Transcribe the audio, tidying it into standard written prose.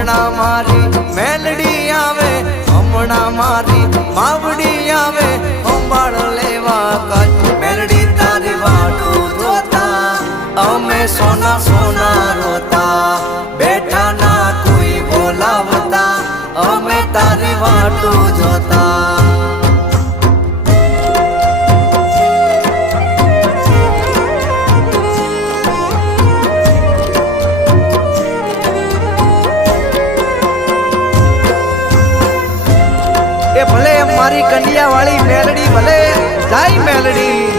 હમણાં મારી મેલડી આવે, હમણાં મારી માવડી આવે, સંભાળ લેવા કચ્છ મેલડી તારી વાટું જોતા, અમે સોના સોના રોતા, બેઠા ના કોઈ બોલાવતા, અમે તારી વાટું જોતા. ભલે મારી કંડિયા વાળી મેલડી ભલે જાય મેલડી.